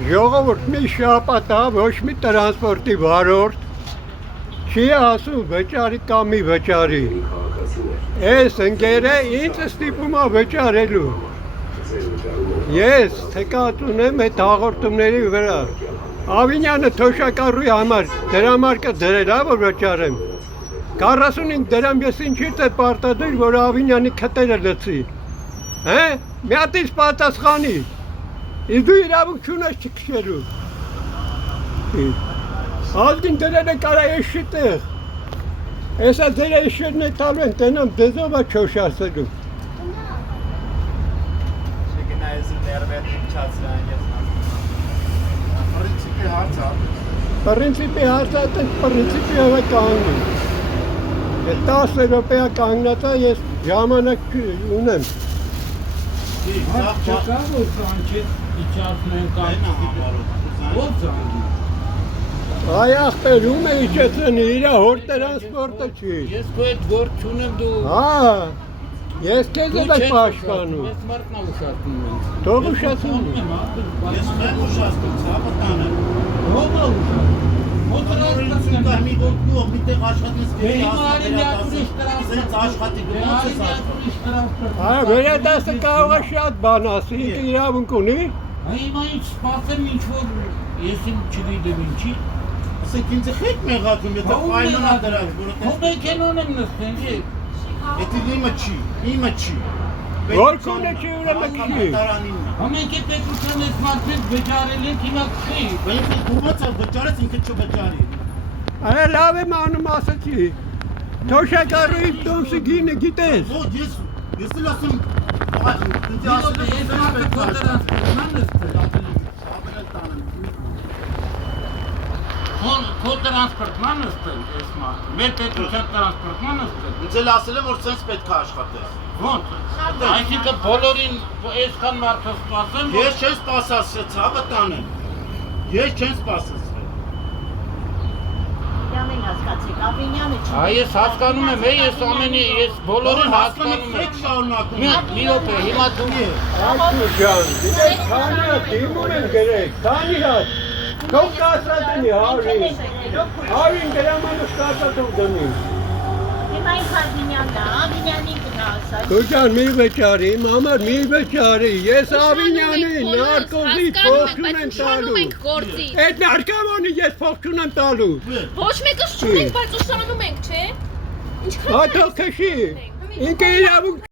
Ժողովուրդ մի շաբաթ ոչ մի տրանսպորտի վարորդ չի ասում վճարի կամ մի վճարի։ Ես ընկերը ինձ ստիպում է վճարելու։ Ես թեկած ունեմ այդ հաղորդումների վրա։ Ավինյանը թոշակառուի համար դրամարկը դրել է, որ վճարեմ։ 45 դրամ ես ինչից է պարտադիր, որ Ավինյանի քտերը լցի։ Հե՞, մի հատ ինձ պատասխանի։ Իսկ դու իրավունք չունես չքշելու։ Ազգին դրերը կարա եշի տեղ։ Էսա դերը եշերն է տալու են, տենամ դեզով է չոշ ասելու։ Պրինցիպի հարցա, պրինցիպի հովը կանգնի։ Ես 10 եվրոպեա կանգնացա, ես ժամանակ ունեմ։ Չկա որ ծանչեց իջացնեն կամ Այ ախպեր, ում է իջեցնի, իրա հոր տրանսպորտը չի։ Ես քո այդ գործ չունեմ դու։ Հա, ես քեզ եմ պաշտպանում։ Ես մարդն եմ ուշացնում ինձ։ Թող ուշացնում։ Ես չեմ ուշացնում, ցավը տանը։ Ո՞վ է ուշացնում։ Մոտորություն կա մի գոտնող, միտեղ աշխատես գերի ասենց աշխատի գնաց ես աշխատի։ Հա, վերադասը կարող է շատ բան ասի, ինքը իրավունք ունի։ Հիմա ինչ սպասեմ ինչ որ ես իմ չգիտեմ ինչի։ Ասեք ինձ խեք մեղադրում, եթե պայմանա դրած, որովհետեւ Ո՞վ է կենոն եմ նստեն, ջի։ Եթե իմը չի։ Որ քոնը չի ուրեմն չի։ Ամենքի պետության այս մարդիկ վճարել են, հիմա չի։ Բայց դուրս վճարեց ինքը չվճարի։ Այ լավ եմ անում ասացի։ Թոշակառուի տոմսի գինը գիտես։ Ոչ, ես էլ ասում, Ես մարդը կոտրանսպորտման նստել։ Քո տրանսպորտման նստել ես մարդը։ Մեր պետության տրանսպորտման նստել։ ինձ էլ ասել եմ, որ սենց պետք է աշխատես։ Ոնց։ Այսինքն բոլորին այսքան մարդը սպասեմ, Ես չեմ սպասացրել, ցավը տանը։ Ես չեմ սպասացրել։ Յամեն հասկացեք, Ավինյանը չի։ Այ ես հասկանում եմ, ես ամենի, ես բոլորին հասկանում եք եմ։ շարունակում։ Մի րոպե, հիմա դու Ակու ջան, դες քանի հատ իմում են գրեք, քանի հատ։ Թող կասածնի հարին գրամանուս կասածով դնի։ Հիմա ինք Ավինյանն է, Ավինյանին կնասա։ Դու ջան մի վճարի, իմ համար մի վճարի, ես Ավինյանի նարկոզի փող չունեմ տալու։ Այդ նարկամոնի ես փող չունեմ տալու։ Ոչ մեկս չունենք, բայց ուսանում ենք, չէ՞։ Ինչքան Հա թող քշի, ինքը իրավունք